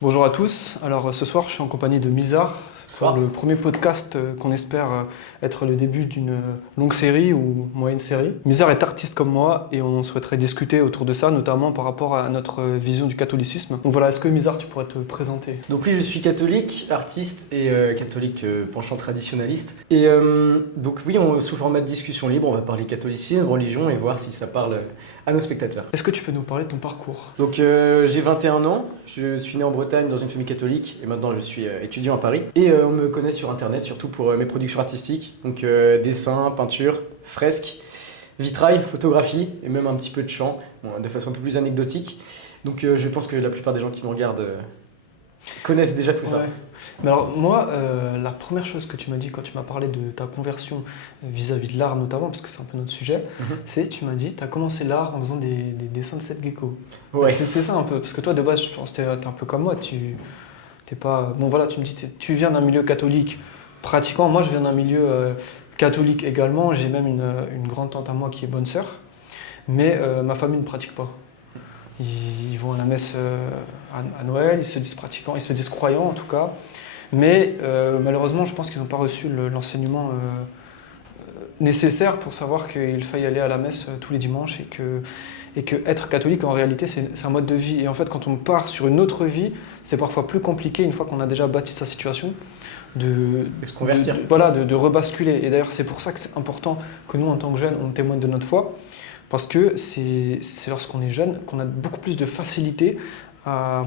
Bonjour à tous, alors ce soir je suis en compagnie de Mizar sur le premier podcast qu'on espère être le début d'une longue série ou moyenne série. Mizar est artiste comme moi et on souhaiterait discuter autour de ça, notamment par rapport à notre vision du catholicisme. Donc voilà, est-ce que Mizar tu pourrais te présenter? Donc oui, je suis catholique, artiste et catholique penchant traditionnaliste. Et donc oui, sous format de discussion libre, on va parler catholicisme, religion et voir si ça parle à nos spectateurs. Est-ce que tu peux nous parler de ton parcours? Donc j'ai 21 ans, je suis né en Bretagne dans une famille catholique et maintenant je suis étudiant à Paris. Et on me connaît sur internet surtout pour mes productions artistiques, donc dessin, peinture, fresques, vitrail, photographie et même un petit peu de chant, bon, de façon un peu plus anecdotique. Donc je pense que la plupart des gens qui nous regardent connaissent déjà tout ça. Mais alors moi, la première chose que tu m'as dit quand tu m'as parlé de ta conversion vis-à-vis de l'art notamment, parce que c'est un peu notre sujet, c'est tu m'as dit tu as commencé l'art en faisant des dessins de Seth Gecko. Ouais. C'est ça un peu, parce que toi de base je pense que t'es un peu comme moi, t'es pas... Bon voilà, tu me dis tu viens d'un milieu catholique pratiquant, moi je viens d'un milieu catholique également, j'ai même une grande tante à moi qui est bonne sœur, mais ma famille ne pratique pas. Ils vont à la messe à Noël, ils se disent pratiquants, ils se disent croyants en tout cas. Mais malheureusement, je pense qu'ils n'ont pas reçu l'enseignement nécessaire pour savoir qu'il faille aller à la messe tous les dimanches et que être catholique, en réalité, c'est un mode de vie. Et en fait, quand on part sur une autre vie, c'est parfois plus compliqué, une fois qu'on a déjà bâti sa situation, de se convertir. De rebasculer. Et d'ailleurs, c'est pour ça que c'est important que nous, en tant que jeunes, on témoigne de notre foi. Parce que c'est lorsqu'on est jeune qu'on a beaucoup plus de facilité à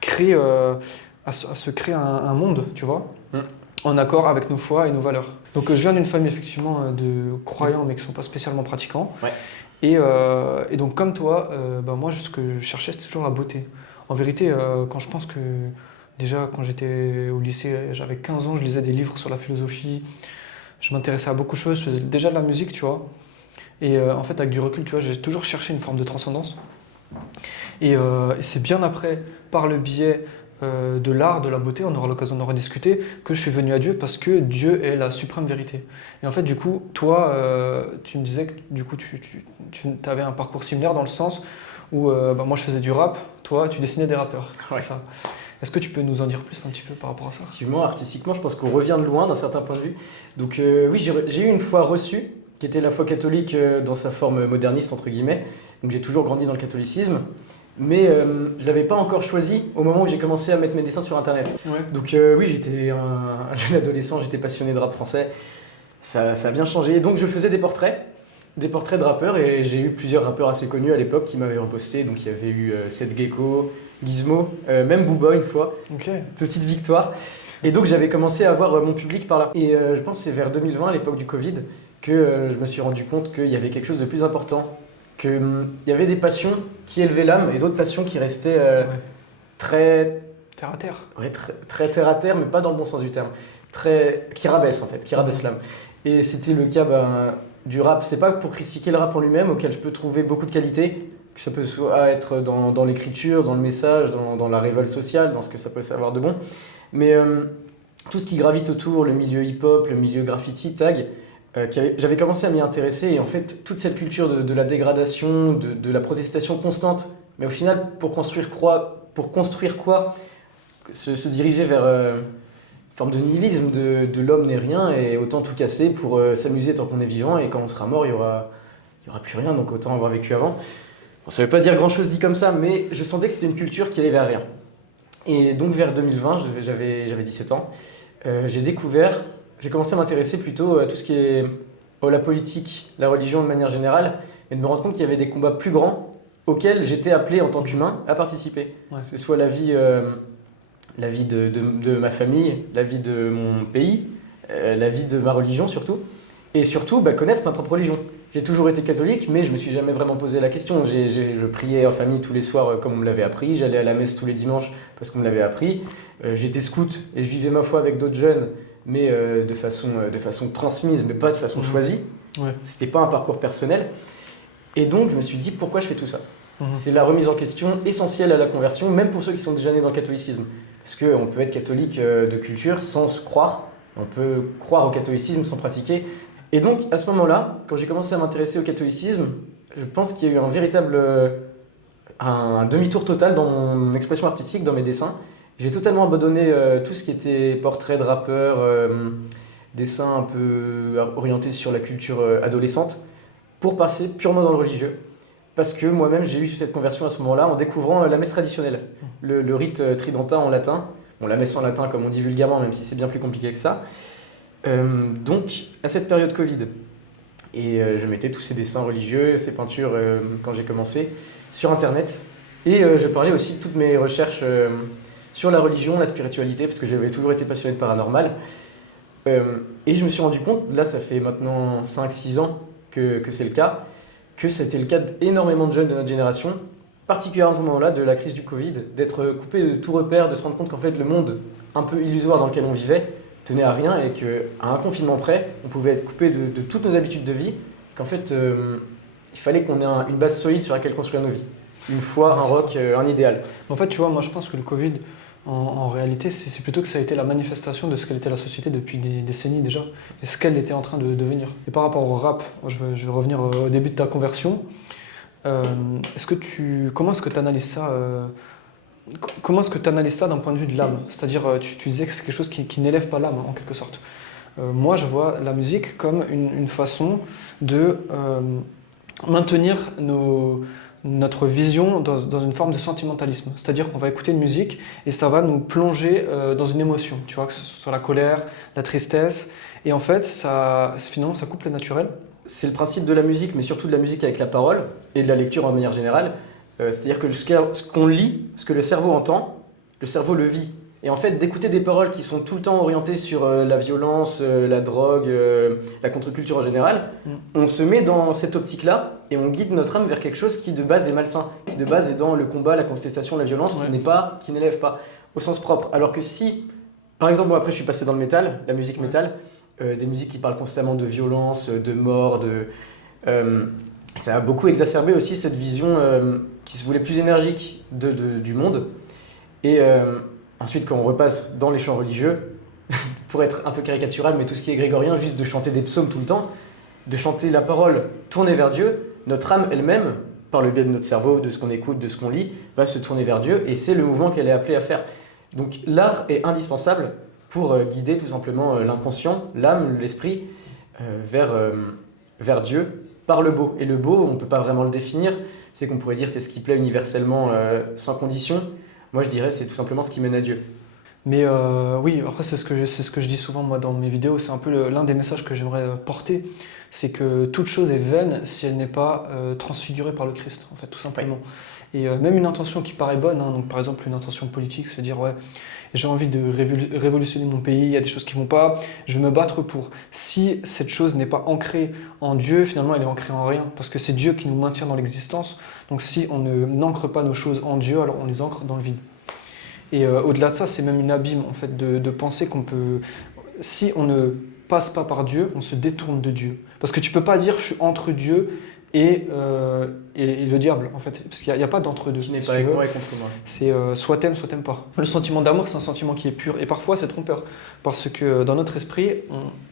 créer, à se créer un monde, tu vois, en accord avec nos foi et nos valeurs. Donc je viens d'une famille effectivement de croyants mais qui ne sont pas spécialement pratiquants. Ouais. Et donc comme toi, moi ce que je cherchais c'était toujours la beauté. En vérité, quand je pense que déjà quand j'étais au lycée, j'avais 15 ans, je lisais des livres sur la philosophie, je m'intéressais à beaucoup de choses, je faisais déjà de la musique, tu vois. Et en fait, avec du recul, tu vois, j'ai toujours cherché une forme de transcendance. Et c'est bien après, par le biais de l'art, de la beauté, on aura l'occasion d'en rediscuter, que je suis venu à Dieu parce que Dieu est la suprême vérité. Et en fait, du coup, toi, tu me disais que du coup, tu avais un parcours similaire dans le sens où moi, je faisais du rap, toi, tu dessinais des rappeurs. Ouais. C'est ça. Est-ce que tu peux nous en dire plus un petit peu par rapport à ça? Effectivement, artistiquement, je pense qu'on revient de loin d'un certain point de vue. Donc oui, j'ai eu une foi reçue, qui était la foi catholique dans sa forme moderniste, entre guillemets. Donc j'ai toujours grandi dans le catholicisme, mais je ne l'avais pas encore choisi au moment où j'ai commencé à mettre mes dessins sur Internet. Ouais. Donc oui, j'étais un jeune adolescent, j'étais passionné de rap français, ça a bien changé. Donc je faisais des portraits de rappeurs, et j'ai eu plusieurs rappeurs assez connus à l'époque qui m'avaient reposté. Donc il y avait eu Seth Gecko, Gizmo, même Booba une fois, petite victoire. Et donc j'avais commencé à avoir mon public par là. Et je pense que c'est vers 2020, à l'époque du Covid, que je me suis rendu compte qu'il y avait quelque chose de plus important, qu'il y avait des passions qui élevaient l'âme et d'autres passions qui restaient très... Terre à terre. Ouais, très terre à terre, mais pas dans le bon sens du terme. Qui rabaissent en fait, qui rabaissent l'âme. Et c'était le cas du rap. C'est pas pour critiquer le rap en lui-même, auquel je peux trouver beaucoup de qualités, que ça peut soit être dans l'écriture, dans le message, dans la révolte sociale, dans ce que ça peut avoir de bon. Mais tout ce qui gravite autour, le milieu hip-hop, le milieu graffiti, tag, j'avais commencé à m'y intéresser, et en fait toute cette culture de la dégradation, de la protestation constante, mais au final pour construire quoi, se diriger vers une forme de nihilisme, de l'homme n'est rien et autant tout casser pour s'amuser tant qu'on est vivant, et quand on sera mort il y aura plus rien, donc autant avoir vécu avant. Bon, ça veut pas dire grand chose dit comme ça, mais je sentais que c'était une culture qui allait vers rien. Et donc vers 2020, j'avais 17 ans, j'ai commencé à m'intéresser plutôt à tout ce qui est la politique, la religion de manière générale, et de me rendre compte qu'il y avait des combats plus grands auxquels j'étais appelé en tant qu'humain à participer. Ouais. Que ce soit la vie de ma famille, la vie de mon pays, la vie de ma religion surtout. Et surtout, connaître ma propre religion. J'ai toujours été catholique, mais je me suis jamais vraiment posé la question. Je priais en famille tous les soirs comme on me l'avait appris. J'allais à la messe tous les dimanches parce qu'on me l'avait appris. J'étais scout et je vivais ma foi avec d'autres jeunes, mais de façon transmise, mais pas de façon choisie. Ouais. C'était pas un parcours personnel. Et donc, je me suis dit, pourquoi je fais tout ça? C'est la remise en question essentielle à la conversion, même pour ceux qui sont déjà nés dans le catholicisme. Parce qu'on peut être catholique de culture sans se croire. On peut croire au catholicisme sans pratiquer. Et donc, à ce moment-là, quand j'ai commencé à m'intéresser au catholicisme, je pense qu'il y a eu un demi-tour total dans mon expression artistique, dans mes dessins. J'ai totalement abandonné tout ce qui était portrait de rappeur, dessins un peu orientés sur la culture adolescente, pour passer purement dans le religieux. Parce que moi-même, j'ai eu cette conversion à ce moment-là en découvrant la messe traditionnelle, le rite tridentin en latin. Bon, la messe en latin, comme on dit vulgairement, même si c'est bien plus compliqué que ça. Donc, à cette période Covid, et je mettais tous ces dessins religieux, ces peintures, quand j'ai commencé, sur Internet. Et je parlais aussi de toutes mes recherches sur la religion, la spiritualité, parce que j'avais toujours été passionné de paranormal. Et je me suis rendu compte, là ça fait maintenant 5-6 ans que c'est le cas, que c'était le cas d'énormément de jeunes de notre génération, particulièrement à ce moment-là de la crise du Covid, d'être coupé de tout repère, de se rendre compte qu'en fait le monde un peu illusoire dans lequel on vivait tenait à rien et qu'à un confinement près, on pouvait être coupé de toutes nos habitudes de vie, qu'en fait il fallait qu'on ait une base solide sur laquelle construire nos vies. Une foi, un roc, un idéal. En fait, tu vois, moi je pense que le Covid, en réalité, c'est plutôt que ça a été la manifestation de ce qu'elle était la société depuis des décennies déjà, et ce qu'elle était en train de devenir. Et par rapport au rap, je vais revenir au début de ta conversion. Comment est-ce que tu analyses ça comment est-ce que tu analyses ça d'un point de vue de l'âme? C'est-à-dire, tu disais que c'est quelque chose qui n'élève pas l'âme, en quelque sorte. Moi, je vois la musique comme une façon de maintenir notre vision dans une forme de sentimentalisme. C'est-à-dire qu'on va écouter une musique et ça va nous plonger dans une émotion, tu vois, que ce soit la colère, la tristesse. Et en fait, finalement, ça coupe le naturel. C'est le principe de la musique, mais surtout de la musique avec la parole et de la lecture en manière générale. C'est-à-dire que ce qu'on lit, ce que le cerveau entend, le cerveau le vit. Et en fait, d'écouter des paroles qui sont tout le temps orientées sur la violence, la drogue, la contre-culture en général, on se met dans cette optique-là et on guide notre âme vers quelque chose qui de base est malsain, qui de base est dans le combat, la contestation, la violence, qui n'élève pas au sens propre. Alors que si, par exemple, moi après je suis passé dans le métal, la musique métal, des musiques qui parlent constamment de violence, de mort, ça a beaucoup exacerbé aussi cette vision qui se voulait plus énergique du monde. Et ensuite, quand on repasse dans les chants religieux, pour être un peu caricatural, mais tout ce qui est grégorien, juste de chanter des psaumes tout le temps, de chanter la parole tournée vers Dieu, notre âme elle-même, par le biais de notre cerveau, de ce qu'on écoute, de ce qu'on lit, va se tourner vers Dieu, et c'est le mouvement qu'elle est appelée à faire. Donc l'art est indispensable pour guider tout simplement l'inconscient, l'âme, l'esprit, vers Dieu, par le beau. Et le beau, on ne peut pas vraiment le définir, c'est qu'on pourrait dire c'est ce qui plaît universellement sans condition. Moi je dirais c'est tout simplement ce qui mène à Dieu. Mais oui, après c'est ce que je dis souvent moi dans mes vidéos, c'est un peu l'un des messages que j'aimerais porter, c'est que toute chose est vaine si elle n'est pas transfigurée par le Christ, en fait, tout simplement. Et même une intention qui paraît bonne, hein, donc par exemple une intention politique, se dire ouais, j'ai envie de révolutionner mon pays, il y a des choses qui vont pas, je vais me battre pour. Si cette chose n'est pas ancrée en Dieu, finalement elle est ancrée en rien, parce que c'est Dieu qui nous maintient dans l'existence, donc si on n'ancre pas nos choses en Dieu, alors on les ancre dans le vide. Et au-delà de ça, c'est même une abîme en fait de penser qu'on peut. Si on ne passe pas par Dieu, on se détourne de Dieu. Parce que tu peux pas dire je suis entre Dieu et le diable en fait, parce qu'il n'y a pas d'entre-deux. Qui n'est pas avec moi et contre moi. C'est soit t'aimes pas. Le sentiment d'amour, c'est un sentiment qui est pur et parfois c'est trompeur parce que dans notre esprit,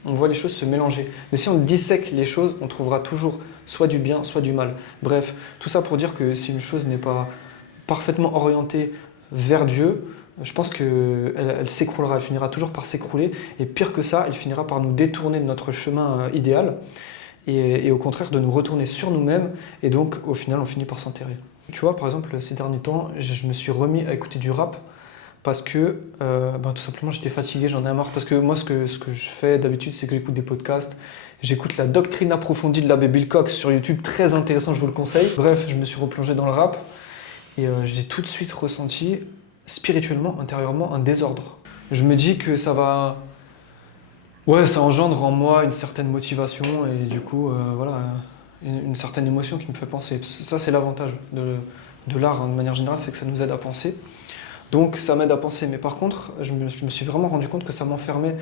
on voit les choses se mélanger. Mais si on dissèque les choses, on trouvera toujours soit du bien, soit du mal. Bref, tout ça pour dire que si une chose n'est pas parfaitement orientée vers Dieu, je pense qu'elle s'écroulera, elle finira toujours par s'écrouler, et pire que ça, elle finira par nous détourner de notre chemin idéal, et au contraire de nous retourner sur nous-mêmes, et donc au final on finit par s'enterrer. Tu vois, par exemple, ces derniers temps, je me suis remis à écouter du rap, parce que tout simplement j'étais fatigué, j'en ai marre, parce que moi ce que je fais d'habitude c'est que j'écoute des podcasts, j'écoute la doctrine approfondie de l'abbé Bill Cox sur YouTube, très intéressant, je vous le conseille. Bref, je me suis replongé dans le rap, et j'ai tout de suite ressenti, spirituellement, intérieurement, un désordre. Je me dis que ça va Ouais, ça engendre en moi une certaine motivation et du coup, voilà, une certaine émotion qui me fait penser. Ça, c'est l'avantage de l'art, hein, de manière générale, c'est que ça nous aide à penser. Donc ça m'aide à penser, mais par contre, je me suis vraiment rendu compte que ça m'enfermait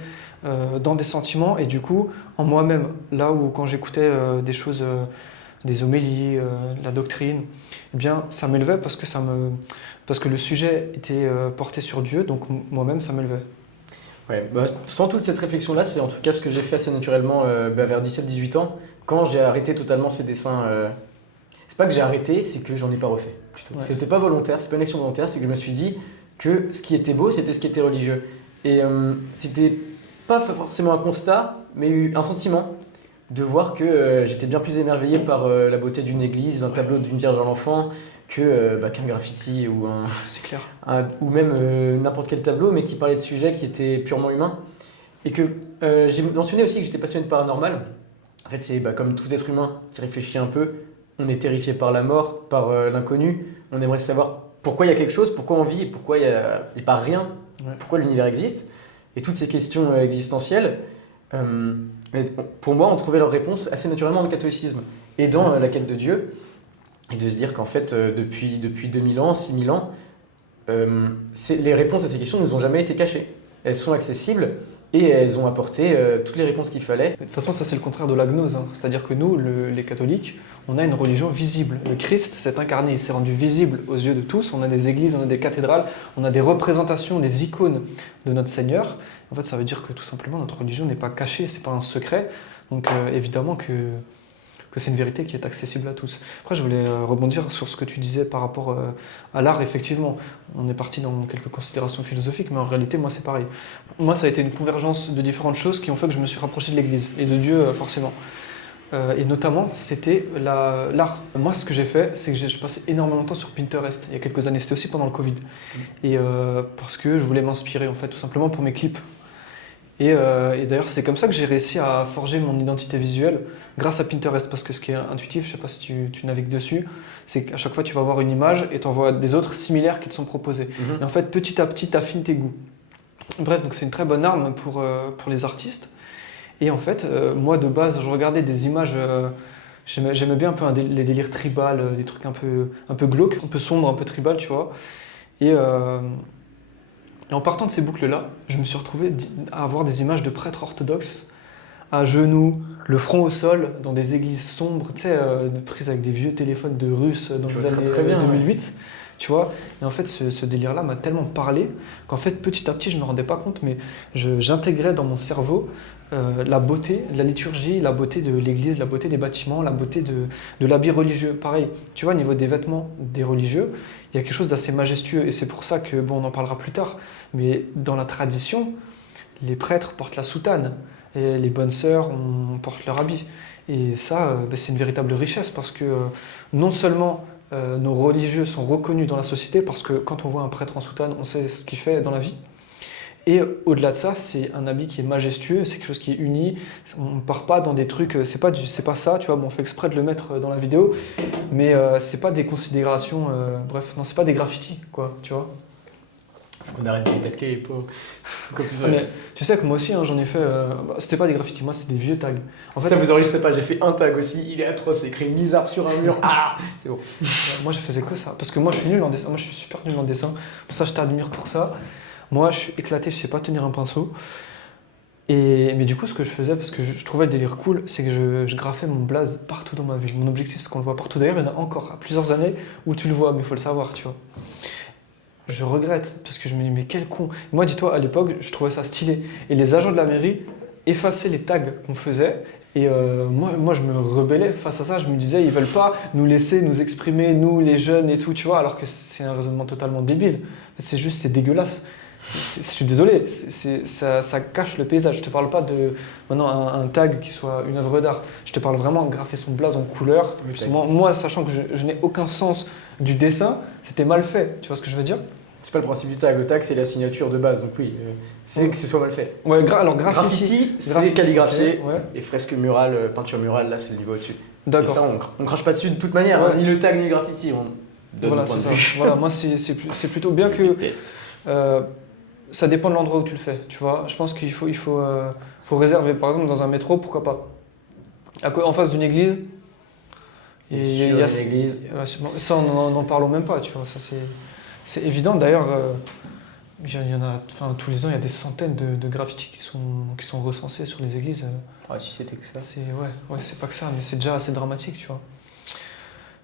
dans des sentiments et du coup, en moi-même, là où quand j'écoutais des choses, des homélies, la doctrine, eh bien, ça m'élevait parce que le sujet était porté sur Dieu, donc moi-même, ça m'élevait. Ouais, bah, sans toute cette réflexion-là, c'est en tout cas ce que j'ai fait assez naturellement vers 17-18 ans, quand j'ai arrêté totalement ces dessins. C'est pas que j'ai arrêté, c'est que j'en ai pas refait, plutôt. Ouais. C'était pas volontaire, c'est pas une action volontaire, c'est que je me suis dit que ce qui était beau, c'était ce qui était religieux. Et c'était pas forcément un constat, mais un sentiment de voir que j'étais bien plus émerveillé par la beauté d'une église, d'un tableau d'une Vierge à l'enfant, qu'un graffiti C'est clair. ou même n'importe quel tableau, mais qui parlait de sujets qui étaient purement humains. Et que j'ai mentionné aussi que j'étais passionné de paranormal. En fait, c'est comme tout être humain qui réfléchit un peu. On est terrifié par la mort, par l'inconnu. On aimerait savoir pourquoi il y a quelque chose, pourquoi on vit, et pourquoi il n'y a pas rien, Ouais. pourquoi l'univers existe. Et toutes ces questions existentielles, euh, pour moi, on trouvait leur réponse assez naturellement dans le catholicisme et dans la quête de Dieu. Et de se dire qu'en fait, depuis 2000 ans, 6000 ans, les réponses à ces questions ne nous ont jamais été cachées. Elles sont accessibles et elles ont apporté toutes les réponses qu'il fallait. De toute façon, ça c'est le contraire de la gnose, hein. C'est-à-dire que nous, les catholiques, on a une religion visible. Le Christ s'est incarné, il s'est rendu visible aux yeux de tous. On a des églises, on a des cathédrales, on a des représentations, des icônes de notre Seigneur. En fait, ça veut dire que tout simplement notre religion n'est pas cachée, c'est pas un secret. Donc évidemment que c'est une vérité qui est accessible à tous. Après, je voulais rebondir sur ce que tu disais par rapport à l'art. Effectivement, on est parti dans quelques considérations philosophiques, mais en réalité, moi, c'est pareil. Moi, ça a été une convergence de différentes choses qui ont fait que je me suis rapproché de l'Église et de Dieu, forcément. Et notamment, c'était l'art. Moi, ce que j'ai fait, c'est que je passais énormément de temps sur Pinterest il y a quelques années. C'était aussi pendant le Covid. Et parce que je voulais m'inspirer, en fait, tout simplement pour mes clips. Et d'ailleurs, c'est comme ça que j'ai réussi à forger mon identité visuelle grâce à Pinterest. Parce que ce qui est intuitif, je ne sais pas si tu navigues dessus, c'est qu'à chaque fois, tu vas voir une image et tu en vois des autres similaires qui te sont proposées. Et en fait, petit à petit, tu affines tes goûts. Bref, donc c'est une très bonne arme pour les artistes. Et en fait, moi, de base, je regardais des images. J'aimais bien un peu les délires tribal, des trucs un peu glauques, un peu sombres, un peu tribal, tu vois. Et, euh, et en partant de ces boucles-là, je me suis retrouvé à avoir des images de prêtres orthodoxes à genoux, le front au sol, dans des églises sombres, tu sais, prises avec des vieux téléphones de Russes dans Je les vois années très bien, 2008. Tu vois, et en fait, ce délire-là m'a tellement parlé qu'en fait, petit à petit, je ne me rendais pas compte, mais j'intégrais dans mon cerveau la beauté de la liturgie, la beauté de l'église, la beauté des bâtiments, la beauté de l'habit religieux. Pareil, tu vois, au niveau des vêtements des religieux, il y a quelque chose d'assez majestueux, et c'est pour ça que, bon, on en parlera plus tard, mais dans la tradition, les prêtres portent la soutane, et les bonnes sœurs portent leur habit. Et ça, c'est une véritable richesse, parce que non seulement nos religieux sont reconnus dans la société parce que quand on voit un prêtre en soutane, on sait ce qu'il fait dans la vie. Et au-delà de ça, c'est un habit qui est majestueux, c'est quelque chose qui est uni. On ne part pas dans des trucs, c'est pas ça, tu vois. Bon, on fait exprès de le mettre dans la vidéo, mais c'est pas des considérations. Bref, non, c'est pas des graffitis, quoi, tu vois. Faut qu'on arrête de les tacler, les pauvres. Comme ça. Ah, mais tu sais que moi aussi, hein, j'en ai fait. C'était pas des graffitis, moi, c'est des vieux tags. En fait, Ça vous enregistrez pas, j'ai fait un tag aussi, il est atroce, c'est écrit Misard sur un mur. Ah, c'est bon. moi, je faisais que ça, parce que moi, je suis nul en dessin. Moi, je suis super nul en dessin. Pour ça, je t'admire pour ça. Moi, je suis éclaté, je sais pas tenir un pinceau. Mais du coup, ce que je faisais, parce que je trouvais le délire cool, c'est que je graffais mon blaze partout dans ma ville. Mon objectif, c'est qu'on le voit partout. D'ailleurs, il y en a encore, à plusieurs années, où tu le vois, mais il faut le savoir, tu vois. Je regrette, parce que je me dis, mais quel con. Moi, dis-toi, à l'époque, je trouvais ça stylé. Et les agents de la mairie effaçaient les tags qu'on faisait. Et moi, je me rebellais face à ça. Je me disais, ils veulent pas nous laisser nous exprimer, nous, les jeunes et tout, tu vois, alors que c'est un raisonnement totalement débile. C'est dégueulasse. Je suis désolé, ça cache le paysage. Je te parle pas de maintenant un tag qui soit une œuvre d'art. Je te parle vraiment de graffer son blaze en couleur. Justement, moi, sachant que je n'ai aucun sens du dessin, c'était mal fait. Tu vois ce que je veux dire? C'est pas le principe du tag, le tag c'est la signature de base, donc oui, c'est que ce soit mal fait. Ouais, alors Graffiti, c'est calligraphié, ouais. et fresque murale, peinture murale, là c'est le niveau au-dessus. Et D'accord. ça, on crache pas dessus de toute manière, Ouais. hein, ni le tag ni le graffiti. On donne Voilà, le point c'est de ça. vue. Voilà, moi, c'est plutôt bien que. Test. euh, ça dépend de l'endroit où tu le fais, tu vois. Je pense faut réserver, par exemple, dans un métro, pourquoi pas. En face d'une église, Et et sur il y a, une église. ouais, ça, n'en parlons même pas, tu vois. Ça, c'est évident. D'ailleurs, il y en a, enfin, tous les ans, il y a des centaines de graffitis qui sont recensés sur les églises. Ouais, si c'était que ça. C'est pas que ça, mais c'est déjà assez dramatique, tu vois.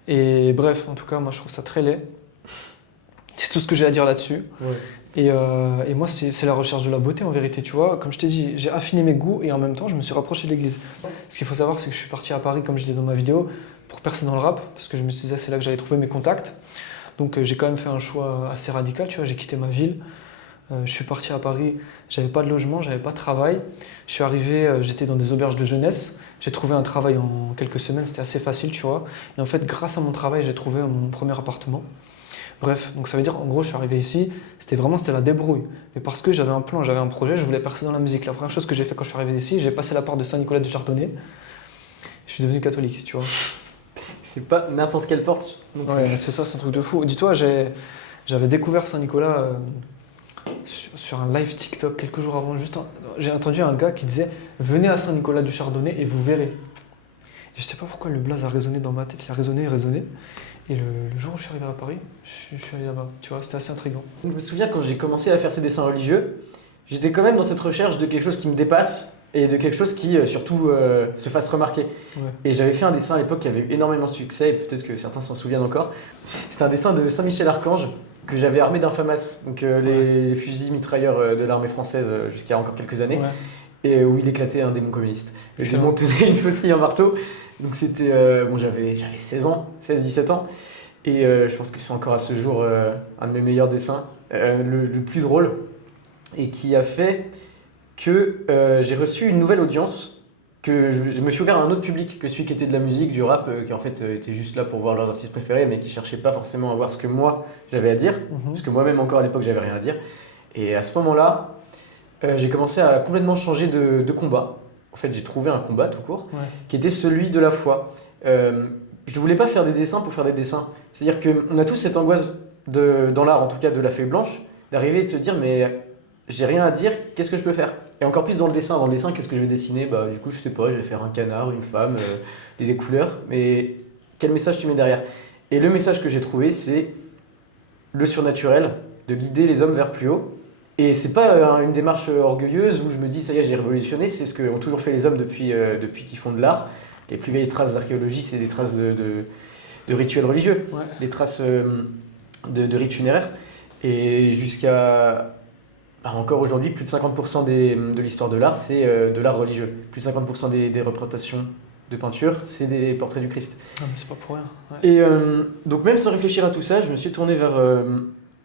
Et bref, en tout cas, moi, je trouve ça très laid. C'est tout ce que j'ai à dire là-dessus. Ouais. Et moi, c'est la recherche de la beauté en vérité, tu vois. Comme je t'ai dit, j'ai affiné mes goûts et en même temps, je me suis rapproché de l'église. Ce qu'il faut savoir, c'est que je suis parti à Paris, comme je disais dans ma vidéo, pour percer dans le rap, parce que je me suis dit, c'est là que j'allais trouver mes contacts. Donc j'ai quand même fait un choix assez radical, tu vois. J'ai quitté ma ville. Je suis parti à Paris, j'avais pas de logement, j'avais pas de travail. Je suis arrivé, j'étais dans des auberges de jeunesse. J'ai trouvé un travail en quelques semaines, c'était assez facile, tu vois. Et en fait, grâce à mon travail, j'ai trouvé mon premier appartement. Bref, donc ça veut dire, en gros, je suis arrivé ici, c'était la débrouille. Mais parce que j'avais un plan, j'avais un projet, je voulais percer dans la musique. La première chose que j'ai fait quand je suis arrivé ici, j'ai passé la porte de Saint-Nicolas du Chardonnay. Je suis devenu catholique, tu vois. C'est pas n'importe quelle porte. Non plus. Ouais, c'est ça, c'est un truc de fou. Dis-toi, j'avais découvert Saint-Nicolas sur un live TikTok quelques jours avant. J'ai entendu un gars qui disait venez à Saint-Nicolas du Chardonnay et vous verrez. Je sais pas pourquoi le blaze a résonné dans ma tête, il a résonné, résonné. Et le jour où je suis arrivé à Paris, je suis allé là-bas. Tu vois, c'était assez intriguant. Je me souviens quand j'ai commencé à faire ces dessins religieux, j'étais quand même dans cette recherche de quelque chose qui me dépasse et de quelque chose qui surtout se fasse remarquer. Ouais. Et j'avais fait un dessin à l'époque qui avait eu énormément de succès et peut-être que certains s'en souviennent encore. C'était un dessin de Saint-Michel-Archange que j'avais armé d'un FAMAS, donc les fusils mitrailleurs de l'armée française jusqu'à il y a encore quelques années, Ouais. et où il éclatait un démon communiste. Le Excellent. démon tenait une faucille, un marteau. Donc c'était bon, j'avais 16 ans, 16-17 ans, et je pense que c'est encore à ce jour un de mes meilleurs dessins, le plus drôle, et qui a fait que j'ai reçu une nouvelle audience, que je me suis ouvert à un autre public que celui qui était de la musique, du rap, qui en fait était juste là pour voir leurs artistes préférés, mais qui cherchait pas forcément à voir ce que moi j'avais à dire, parce que moi-même encore à l'époque j'avais rien à dire. Et à ce moment-là, j'ai commencé à complètement changer de combat. En fait, j'ai trouvé un combat tout court, Ouais. qui était celui de la foi. Je voulais pas faire des dessins pour faire des dessins. C'est-à-dire qu'on a tous cette angoisse, dans l'art en tout cas, de la feuille blanche, d'arriver et de se dire mais j'ai rien à dire, qu'est-ce que je peux faire? Et encore plus dans le dessin. Dans le dessin, qu'est-ce que je vais dessiner? Bah, du coup, je sais pas, je vais faire un canard, une femme, des couleurs, mais quel message tu mets derrière? Et le message que j'ai trouvé, c'est le surnaturel, de guider les hommes vers plus haut. Et c'est pas une démarche orgueilleuse où je me dis ça y est, j'ai révolutionné, c'est ce qu'ont toujours fait les hommes depuis qu'ils font de l'art. Les plus vieilles traces d'archéologie, c'est des traces de rituels religieux, Ouais. des traces de rites funéraires. Et jusqu'à encore aujourd'hui, plus de 50% de l'histoire de l'art, c'est de l'art religieux. Plus de 50% des représentations de peinture, c'est des portraits du Christ. Non, mais c'est pas pour rien. Ouais. Et donc même sans réfléchir à tout ça, je me suis tourné vers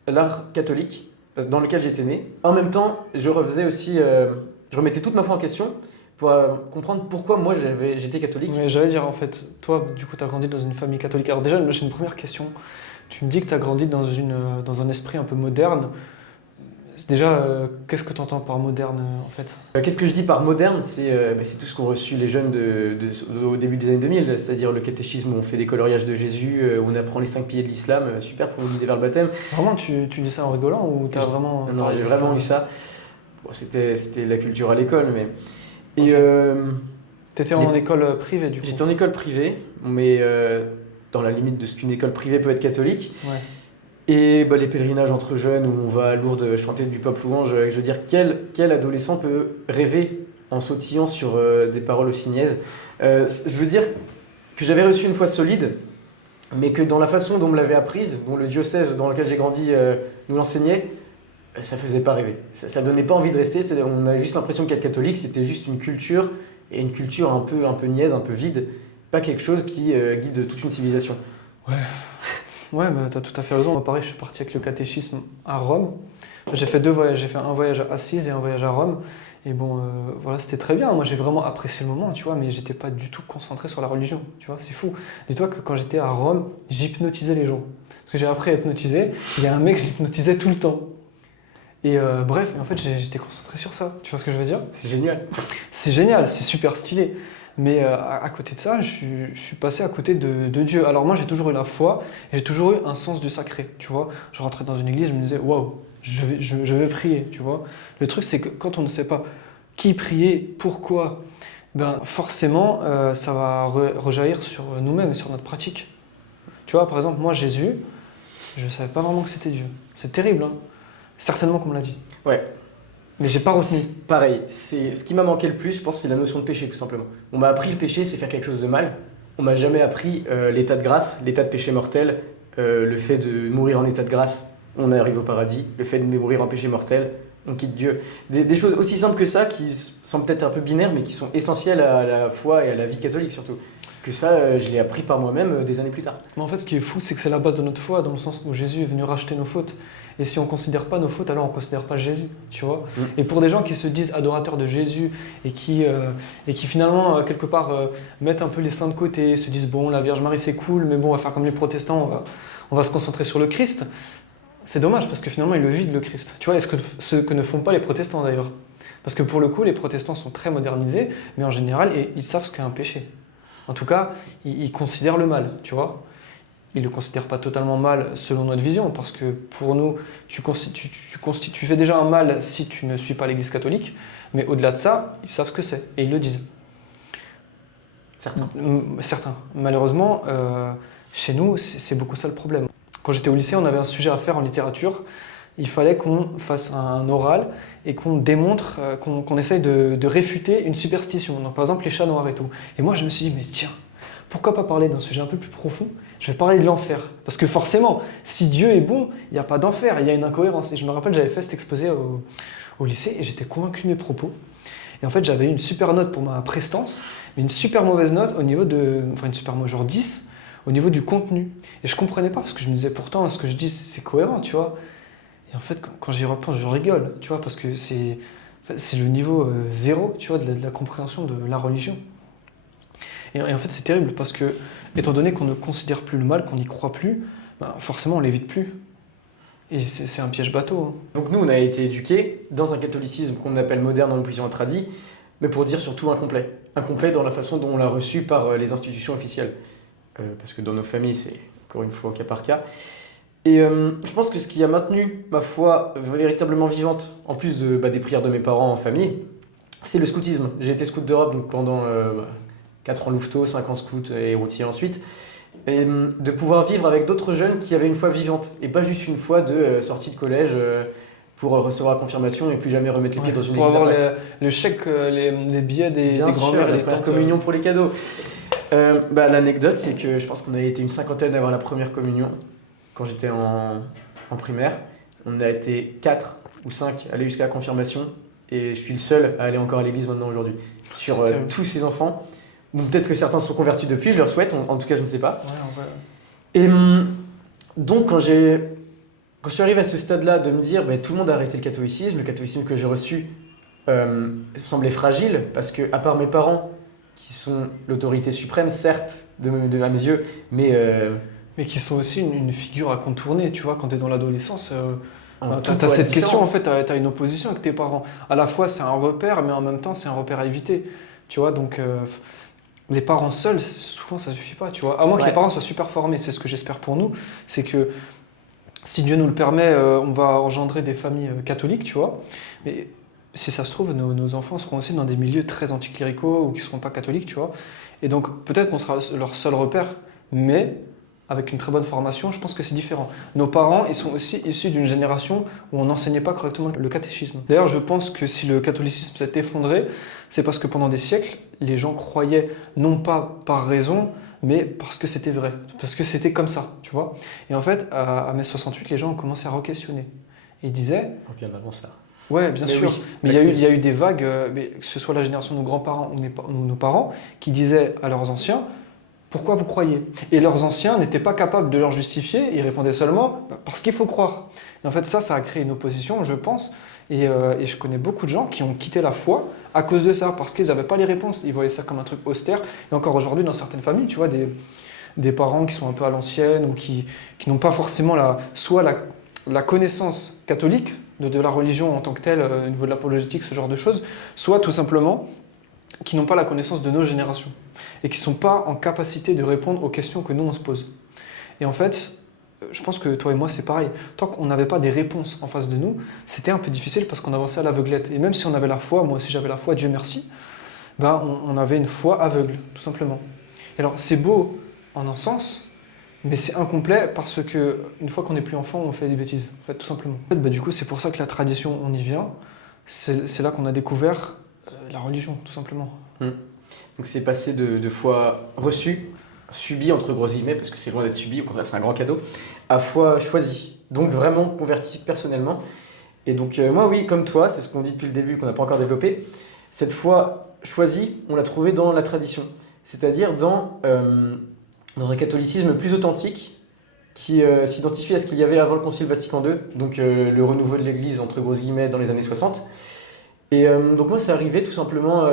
l'art catholique, dans lequel j'étais né. En même temps, je refaisais aussi, je remettais toute ma foi en question pour comprendre pourquoi moi j'étais catholique. Mais j'allais dire, en fait, toi, du coup, tu as grandi dans une famille catholique. Alors déjà, j'ai une première question. Tu me dis que tu as grandi dans un esprit un peu moderne. Déjà, qu'est-ce que tu entends par moderne, en fait? Qu'est-ce que je dis par moderne? C'est tout ce qu'ont reçu les jeunes au début des années 2000, c'est-à-dire le catéchisme où on fait des coloriages de Jésus, où on apprend les 5 piliers de l'islam, super pour vous guider vers le baptême. Vraiment, tu dis ça en rigolant ou t'as vraiment... Non, j'ai vraiment eu ça. Bon, c'était la culture à l'école, mais... Et Ok. T'étais en école privée, du coup? j'étais en école privée, mais dans la limite de ce qu'une école privée peut être catholique. Ouais. Et bah, les pèlerinages entre jeunes où on va à Lourdes chanter du peuple louange, je veux dire, quel adolescent peut rêver en sautillant sur des paroles aussi niaises? Je veux dire que j'avais reçu une foi solide, mais que dans la façon dont on me l'avait apprise, dont le diocèse dans lequel j'ai grandi nous l'enseignait, ça faisait pas rêver. Ça donnait pas envie de rester, on avait juste l'impression qu'être catholique, c'était juste une culture, et une culture un peu niaise, un peu vide, pas quelque chose qui guide toute une civilisation. Ouais, bah, t'as tout à fait raison. Moi, pareil, je suis parti avec le catéchisme à Rome. J'ai fait 2 voyages. J'ai fait un voyage à Assise et un voyage à Rome. Et bon, voilà, c'était très bien. Moi, j'ai vraiment apprécié le moment, tu vois, mais j'étais pas du tout concentré sur la religion, tu vois, c'est fou. Dis-toi que quand j'étais à Rome, j'hypnotisais les gens. Parce que j'ai appris à hypnotiser. Il y a un mec, je l'hypnotisais tout le temps. Et bref, en fait, j'étais concentré sur ça. Tu vois ce que je veux dire? C'est génial. C'est génial, c'est super stylé. Mais à côté de ça, je suis passé à côté de Dieu. Alors moi, j'ai toujours eu la foi, et j'ai toujours eu un sens du sacré, tu vois. Je rentrais dans une église, je me disais, waouh, je vais prier, tu vois. Le truc, c'est que quand on ne sait pas qui prier, pourquoi, ben forcément, ça va rejaillir sur nous-mêmes et sur notre pratique. Tu vois, par exemple, moi, Jésus, je ne savais pas vraiment que c'était Dieu. C'est terrible, hein. Certainement qu'on me l'a dit. Ouais. Mais j'ai pas retenu. Pareil, c'est ce qui m'a manqué le plus, je pense, c'est la notion de péché, tout simplement. On m'a appris le péché, c'est faire quelque chose de mal. On m'a jamais appris l'état de grâce, l'état de péché mortel, le fait de mourir en état de grâce, on arrive au paradis. Le fait de mourir en péché mortel, on quitte Dieu. Des choses aussi simples que ça, qui semblent peut-être un peu binaires, mais qui sont essentielles à la foi et à la vie catholique surtout. Que ça, je l'ai appris par moi-même des années plus tard. Mais en fait, ce qui est fou, c'est que c'est la base de notre foi, dans le sens où Jésus est venu racheter nos fautes. Et si on ne considère pas nos fautes, alors on ne considère pas Jésus, tu vois. Et pour des gens qui se disent adorateurs de Jésus et qui finalement, quelque part, mettent un peu les saints de côté, se disent, bon, la Vierge Marie, c'est cool, mais bon, on va faire comme les protestants, on va se concentrer sur le Christ. C'est dommage, parce que finalement, ils le vident, le Christ. Tu vois, est-ce que ce que ne font pas les protestants, d'ailleurs. Parce que pour le coup, les protestants sont très modernisés, mais en général, ils savent ce qu'est un péché. En tout cas, ils considèrent le mal, tu vois. Ils ne le considèrent pas totalement mal selon notre vision, parce que pour nous, tu fais déjà un mal si tu ne suis pas l'Église catholique, mais au-delà de ça, ils savent ce que c'est, et ils le disent. Certains. Malheureusement, chez nous, c'est beaucoup ça le problème. Quand j'étais au lycée, on avait un sujet à faire en littérature. Il fallait qu'on fasse un oral et qu'on démontre, qu'on essaye de réfuter une superstition. Donc, par exemple, les chats noirs et tout. Et moi, je me suis dit, mais tiens, pourquoi pas parler d'un sujet un peu plus profond? Je vais parler de l'enfer. Parce que forcément, si Dieu est bon, il n'y a pas d'enfer, il y a une incohérence. Et je me rappelle, j'avais fait cet exposé au lycée et j'étais convaincu de mes propos. Et en fait, j'avais eu une super note pour ma prestance, mais une super mauvaise note au niveau une super mauvaise, genre 10, au niveau du contenu. Et je comprenais pas parce que je me disais pourtant, ce que je dis, c'est cohérent, tu vois. Et en fait, quand j'y repense, je rigole, tu vois, parce que c'est le niveau zéro, tu vois, de la compréhension de la religion. Et en fait, c'est terrible parce que, étant donné qu'on ne considère plus le mal, qu'on n'y croit plus, ben, forcément, on l'évite plus. Et c'est un piège bateau. Hein. Donc nous, on a été éduqués dans un catholicisme qu'on appelle moderne en opposition à tradit, mais pour dire surtout incomplet. Incomplet dans la façon dont on l'a reçu par les institutions officielles. Parce que dans nos familles, c'est encore une fois au cas par cas. Et je pense que ce qui a maintenu ma foi véritablement vivante, en plus des prières de mes parents en famille, c'est le scoutisme. J'ai été scout d'Europe donc pendant 4 ans louveteau, 5 ans scout et routier ensuite. Et de pouvoir vivre avec d'autres jeunes qui avaient une foi vivante, et pas juste une foi de sortie de collège pour recevoir la confirmation et plus jamais remettre les pieds dans une église. Pour avoir le chèque, les billets des grands-mères et la des première tantes. communion pour les cadeaux. L'anecdote, c'est que je pense qu'on a été une cinquantaine à avoir la première communion quand j'étais en primaire. On a été 4 ou 5 à aller jusqu'à la confirmation et je suis le seul à aller encore à l'église maintenant aujourd'hui. Sur tous ces enfants. Bon, peut-être que certains se sont convertis depuis, je leur souhaite, en tout cas je ne sais pas. Ouais, en vrai. Et donc quand je suis arrivé à ce stade-là de me dire tout le monde a arrêté le catholicisme que j'ai reçu semblait fragile parce que à part mes parents qui sont l'autorité suprême, certes, à mes yeux, mais qui sont aussi une figure à contourner, tu vois, quand tu es dans l'adolescence. Tu as cette cette question, en fait, tu as une opposition avec tes parents. À la fois, c'est un repère, mais en même temps, c'est un repère à éviter. Tu vois, donc les parents seuls, souvent, ça suffit pas, tu vois. À moins que les parents soient super formés, c'est ce que j'espère pour nous, c'est que si Dieu nous le permet, on va engendrer des familles catholiques, tu vois. Mais si ça se trouve, nos enfants seront aussi dans des milieux très anticléricaux ou qui ne seront pas catholiques, tu vois. Et donc, peut-être qu'on sera leur seul repère, mais avec une très bonne formation, je pense que c'est différent. Nos parents, ils sont aussi issus d'une génération où on n'enseignait pas correctement le catéchisme. D'ailleurs, je pense que si le catholicisme s'est effondré, c'est parce que pendant des siècles, les gens croyaient non pas par raison, mais parce que c'était vrai, parce que c'était comme ça, tu vois. Et en fait, à mai 68, les gens ont commencé à re-questionner. Ils disaient... Bien avant ça. Ouais, bien sûr. Oui, mais il y a eu des vagues, que ce soit la génération de nos grands-parents ou nos parents, qui disaient à leurs anciens, pourquoi vous croyez? Et leurs anciens n'étaient pas capables de leur justifier, ils répondaient seulement parce qu'il faut croire. Et en fait, ça a créé une opposition, je pense. Et je connais beaucoup de gens qui ont quitté la foi à cause de ça, parce qu'ils n'avaient pas les réponses. Ils voyaient ça comme un truc austère. Et encore aujourd'hui, dans certaines familles, tu vois, des parents qui sont un peu à l'ancienne ou qui n'ont pas forcément soit la connaissance catholique de la religion en tant que telle, au niveau de l'apologétique, ce genre de choses, soit tout simplement qui n'ont pas la connaissance de nos générations et qui ne sont pas en capacité de répondre aux questions que nous, on se pose. Et en fait, je pense que toi et moi, c'est pareil. Tant qu'on n'avait pas des réponses en face de nous, c'était un peu difficile parce qu'on avançait à l'aveuglette. Et même si on avait la foi, moi aussi j'avais la foi, Dieu merci, ben, on avait une foi aveugle, tout simplement. Et alors, c'est beau en un sens, mais c'est incomplet parce que une fois qu'on n'est plus enfant, on fait des bêtises, en fait, tout simplement. En fait, bah, du coup, c'est pour ça que la tradition, on y vient. C'est là qu'on a découvert la religion, tout simplement. Donc c'est passé de foi reçue, subie entre gros guillemets, parce que c'est loin d'être subi, au contraire c'est un grand cadeau, à foi choisie. Donc vraiment converti personnellement. Et donc moi oui, comme toi, c'est ce qu'on dit depuis le début, qu'on n'a pas encore développé, cette foi choisie, on l'a trouvée dans la tradition. C'est-à-dire dans un catholicisme plus authentique, qui s'identifie à ce qu'il y avait avant le Concile Vatican II, donc le renouveau de l'Église entre gros guillemets dans les années 60. Et donc moi c'est arrivé tout simplement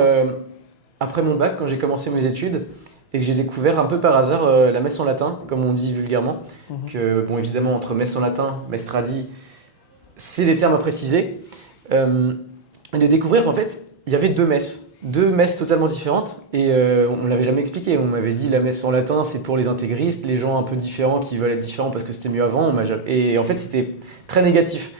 après mon bac, quand j'ai commencé mes études, et que j'ai découvert un peu par hasard la messe en latin, comme on dit vulgairement, que bon évidemment entre messe en latin, messe tradi, c'est des termes à préciser, et de découvrir qu'en fait il y avait deux messes totalement différentes, et on ne l'avait jamais expliqué. On m'avait dit la messe en latin c'est pour les intégristes, les gens un peu différents qui veulent être différents parce que c'était mieux avant, et en fait c'était très négatif.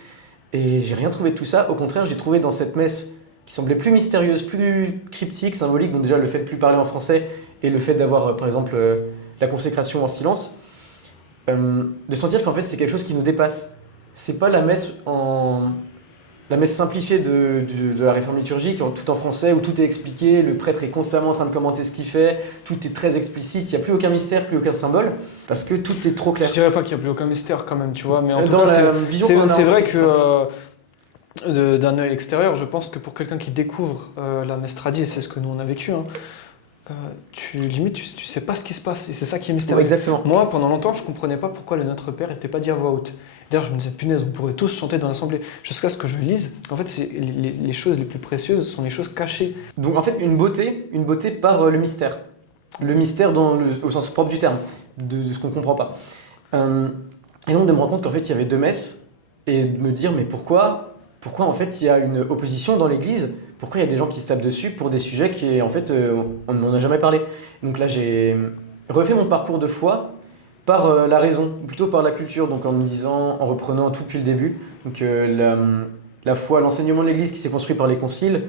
Et j'ai rien trouvé de tout ça, au contraire j'ai trouvé dans cette messe qui semblait plus mystérieuse, plus cryptique, symbolique, donc déjà le fait de plus parler en français et le fait d'avoir par exemple la consécration en silence, de sentir qu'en fait c'est quelque chose qui nous dépasse. C'est pas la messe simplifiée de la réforme liturgique, tout en français, où tout est expliqué, le prêtre est constamment en train de commenter ce qu'il fait, tout est très explicite, il n'y a plus aucun mystère, plus aucun symbole, parce que tout est trop clair. Je dirais pas qu'il n'y a plus aucun mystère quand même, tu vois, mais en tout Dans cas, la vision qu'on a c'est en vrai tant que d'un œil extérieur, je pense que pour quelqu'un qui découvre la messe tradi, et c'est ce que nous on a vécu, hein, tu sais pas ce qui se passe, et c'est ça qui est Ouais, mystérieux. exactement. Moi, pendant longtemps, je comprenais pas pourquoi le Notre Père n'était pas dit à voix haute. D'ailleurs, je me disais, punaise, on pourrait tous chanter dans l'assemblée, jusqu'à ce que je lise qu'en fait, les choses les plus précieuses sont les choses cachées. Donc en fait une beauté par le mystère. Le mystère au sens propre du terme, de ce qu'on ne comprend pas. Et donc de me rendre compte qu'en fait il y avait deux messes, et de me dire mais pourquoi en fait il y a une opposition dans l'Église, pourquoi il y a des gens qui se tapent dessus pour des sujets qui en fait on ne m'en a jamais parlé. Donc là j'ai refait mon parcours de foi par la raison, plutôt par la culture, donc en reprenant tout depuis le début. Donc la foi, l'enseignement de l'Église qui s'est construit par les conciles,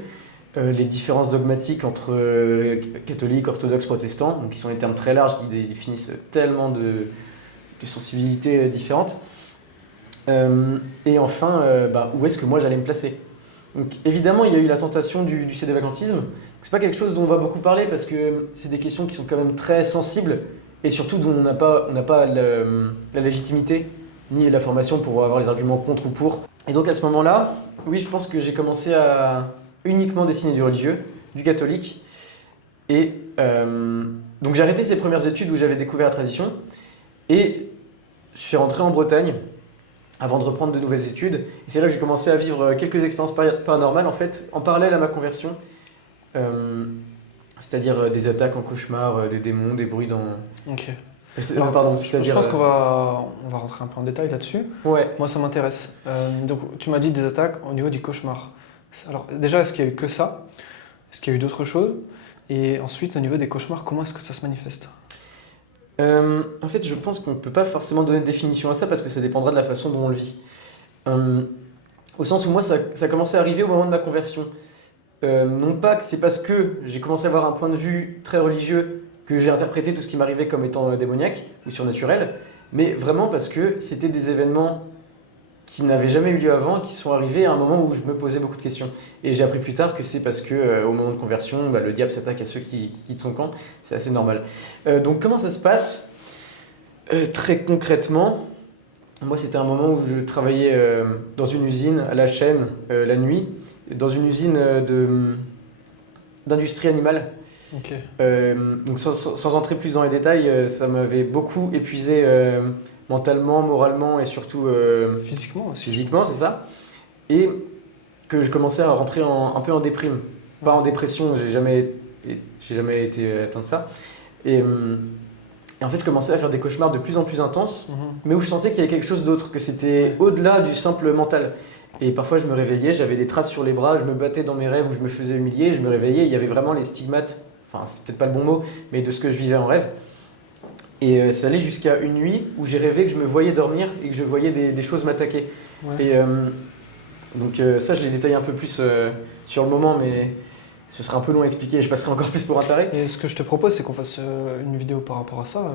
les différences dogmatiques entre catholiques, orthodoxes, protestants, donc qui sont des termes très larges qui définissent tellement de sensibilités différentes. Et enfin, où est-ce que moi j'allais me placer? Donc évidemment, il y a eu la tentation du sédévacantisme. C'est pas quelque chose dont on va beaucoup parler parce que c'est des questions qui sont quand même très sensibles et surtout dont on n'a pas la légitimité ni la formation pour avoir les arguments contre ou pour. Et donc à ce moment-là, oui, je pense que j'ai commencé à uniquement dessiner du religieux, du catholique. Et donc j'ai arrêté ces premières études où j'avais découvert la tradition et je suis rentré en Bretagne avant de reprendre de nouvelles études. Et c'est là que j'ai commencé à vivre quelques expériences paranormales en fait, en parallèle à ma conversion. C'est-à-dire des attaques en cauchemar, des démons, des bruits dans... Ok. Non, pardon, Je c'est-à-dire... pense qu'on va rentrer un peu en détail là-dessus. Ouais. Moi, ça m'intéresse. Donc, tu m'as dit des attaques au niveau du cauchemar. Alors, déjà, est-ce qu'il y a eu que ça? Est-ce qu'il y a eu d'autres choses? Et ensuite, au niveau des cauchemars, comment est-ce que ça se manifeste? En fait, je pense qu'on ne peut pas forcément donner de définition à ça parce que ça dépendra de la façon dont on le vit. Au sens où moi, ça commençait à arriver au moment de ma conversion. Non pas que c'est parce que j'ai commencé à avoir un point de vue très religieux que j'ai interprété tout ce qui m'arrivait comme étant démoniaque ou surnaturel, mais vraiment parce que c'était des événements qui n'avaient jamais eu lieu avant, qui sont arrivés à un moment où je me posais beaucoup de questions. Et j'ai appris plus tard que c'est parce que au moment de conversion, le diable s'attaque à ceux qui quittent son camp. C'est assez normal. Donc comment ça se passe? Très concrètement, moi c'était un moment où je travaillais dans une usine à la chaîne la nuit, dans une usine d'industrie animale. Ok. Donc sans entrer plus dans les détails, ça m'avait beaucoup épuisé mentalement, moralement et surtout Physiquement aussi. physiquement, c'est ça. Et que je commençais à rentrer un peu en déprime. Pas en dépression, j'ai jamais été atteint de ça. Et en fait, je commençais à faire des cauchemars de plus en plus intenses, mais où je sentais qu'il y avait quelque chose d'autre, que c'était au-delà du simple mental. Et parfois, je me réveillais, j'avais des traces sur les bras, je me battais dans mes rêves où je me faisais humilier, je me réveillais, il y avait vraiment les stigmates, enfin, c'est peut-être pas le bon mot, mais de ce que je vivais en rêve. Et ça allait jusqu'à une nuit où j'ai rêvé que je me voyais dormir et que je voyais des choses m'attaquer. Ouais. Et donc ça, je l'ai détaillé un peu plus sur le moment, mais ce serait un peu long à expliquer. Je passerai encore plus pour un taré. Et ce que je te propose, c'est qu'on fasse une vidéo par rapport à ça.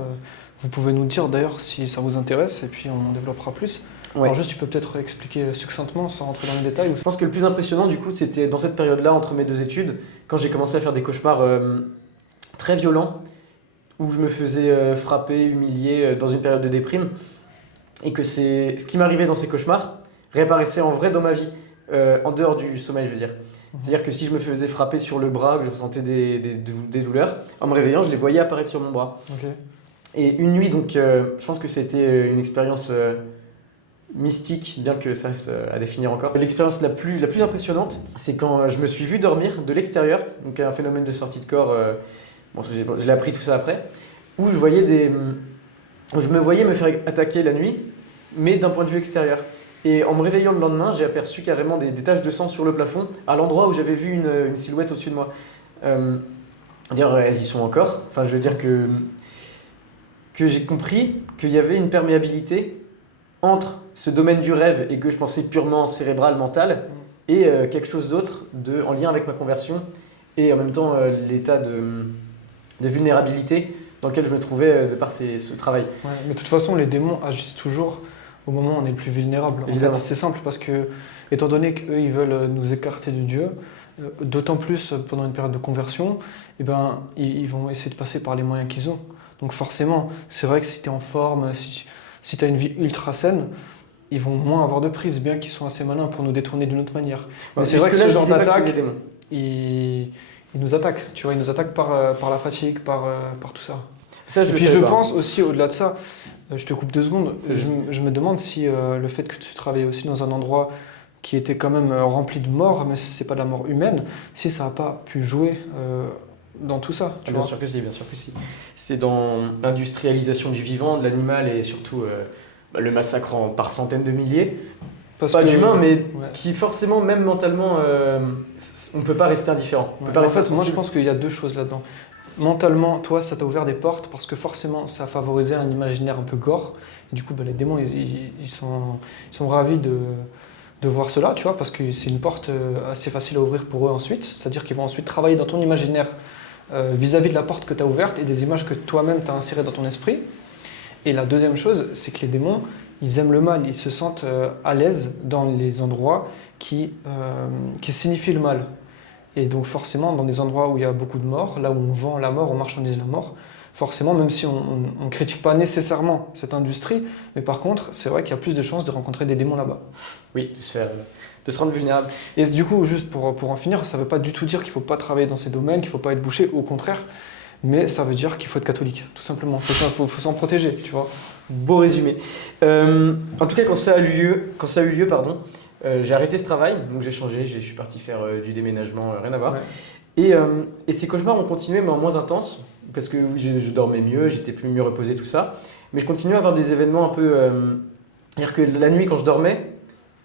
Vous pouvez nous dire d'ailleurs si ça vous intéresse et puis on en développera plus. Ouais. Alors juste, tu peux peut-être expliquer succinctement sans rentrer dans les détails. Je pense que le plus impressionnant, du coup, c'était dans cette période-là, entre mes deux études, quand j'ai commencé à faire des cauchemars très violents, où je me faisais frapper, humilier dans une période de déprime, et que ce qui m'arrivait dans ces cauchemars réapparaissait en vrai dans ma vie, en dehors du sommeil, je veux dire. C'est-à-dire que si je me faisais frapper sur le bras, que je ressentais des douleurs, en me réveillant, je les voyais apparaître sur mon bras. Ok. Et une nuit, donc, je pense que c'était une expérience mystique, bien que ça reste à définir encore. L'expérience la plus impressionnante, c'est quand je me suis vu dormir de l'extérieur, donc un phénomène de sortie de corps, bon, je l'ai appris tout ça après, où je me voyais me faire attaquer la nuit, mais d'un point de vue extérieur. Et en me réveillant le lendemain, j'ai aperçu carrément des taches de sang sur le plafond, à l'endroit où j'avais vu une silhouette au-dessus de moi. D'ailleurs, elles y sont encore. Enfin, je veux dire que j'ai compris qu'il y avait une perméabilité entre ce domaine du rêve et que je pensais purement cérébral, mental, et quelque chose d'autre en lien avec ma conversion, et en même temps l'état de vulnérabilité dans lequel je me trouvais de par ce travail. Ouais, mais de toute façon, les démons agissent toujours au moment où on est le plus vulnérable. En Évidemment. fait, c'est simple parce que, étant donné qu'eux, ils veulent nous écarter de Dieu, d'autant plus pendant une période de conversion, eh ben, ils vont essayer de passer par les moyens qu'ils ont. Donc forcément, c'est vrai que si tu es en forme, si tu as une vie ultra saine, ils vont moins avoir de prise, bien qu'ils sont assez malins pour nous détourner d'une autre manière. Mais c'est vrai que ce genre d'attaque, ils nous attaquent. Tu vois, ils nous attaquent par la fatigue, par tout ça. Ça, Et puis je pense aussi, au-delà de ça, je te coupe 2 secondes, je me demande si le fait que tu travailles aussi dans un endroit qui était quand même rempli de morts, mais c'est pas de la mort humaine, si ça n'a pas pu jouer dans tout ça. Bien sûr que si, bien sûr que si. C'est dans l'industrialisation du vivant, de l'animal et surtout le massacre par centaines de milliers. Pas d'humains, mais qui forcément, même mentalement, on ne peut pas rester indifférent. En fait, moi je pense qu'il y a 2 choses là-dedans. Mentalement, toi, ça t'a ouvert des portes parce que forcément, ça a favorisé un imaginaire un peu gore. Et du coup, les démons, ils sont ravis de voir cela, tu vois, parce que c'est une porte assez facile à ouvrir pour eux ensuite. C'est-à-dire qu'ils vont ensuite travailler dans ton imaginaire vis-à-vis de la porte que tu as ouverte et des images que toi-même tu as insérées dans ton esprit. Et la deuxième chose, c'est que les démons, ils aiment le mal, ils se sentent à l'aise dans les endroits qui signifient le mal. Et donc forcément, dans des endroits où il y a beaucoup de morts, là où on vend la mort, on marchandise la mort, forcément, même si on ne critique pas nécessairement cette industrie, mais par contre, c'est vrai qu'il y a plus de chances de rencontrer des démons là-bas. Oui, de se rendre vulnérable. Et du coup, juste pour en finir, ça ne veut pas du tout dire qu'il ne faut pas travailler dans ces domaines, qu'il ne faut pas être bouché, au contraire, mais ça veut dire qu'il faut être catholique, tout simplement. Il faut s'en protéger, tu vois. Beau résumé. En tout cas, quand ça a eu lieu, j'ai arrêté ce travail, donc j'ai changé, je suis parti faire du déménagement, rien à voir. Ouais. Et ces cauchemars ont continué, mais en moins intense, parce que je dormais mieux, j'étais plus mieux reposé, tout ça. Mais je continuais à avoir des événements un peu... c'est-à-dire que la nuit, quand je dormais,